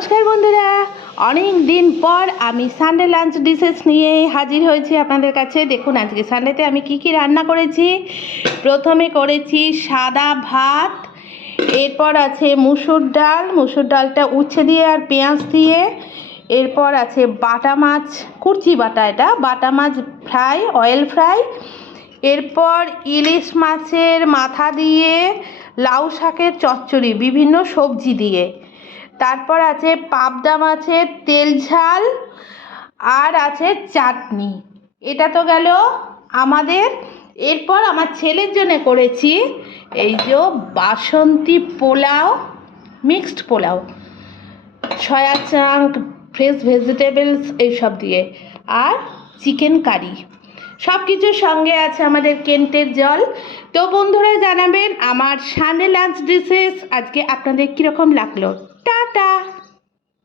নমস্কার বন্ধুরা, অনেক দিন পর আমি সানডে লাঞ্চ ডিশেস নিয়ে হাজির হয়েছি আপনাদের কাছে। দেখুন আজকে সানডেতে আমি কি কি রান্না করেছি। প্রথমে করেছি সাদা ভাত, এরপর আছে মুসুর ডালটা উচ্ছে দিয়ে আর পেঁয়াজ দিয়ে, এরপর আছে বাটা মাছ, কুরচি বাটা, এটা বাটা মাছ ফ্রাই, অয়েল ফ্রাই, এরপর ইলিশ মাছের মাথা দিয়ে লাউ শাকের চচ্চড়ি বিভিন্ন সবজি দিয়ে, তারপর আছে পাবদা মাছের তেল ঝাল, আর আছে চাটনি। এটা তো গেল আমাদের। এরপর আমার ছেলের জন্য করেছি এই যে Basanti pulao, mixed pulao, soya chunk, fresh vegetables এইসব দিয়ে, আর চিকেন কারি। সব কিছুর সঙ্গে আছে আমাদের কেন্টের জল। তো বন্ধুরা জানাবেন আমার সানডে লাঞ্চ ডিশেস আজকে আপনাদের কীরকম লাগলো। টাটা।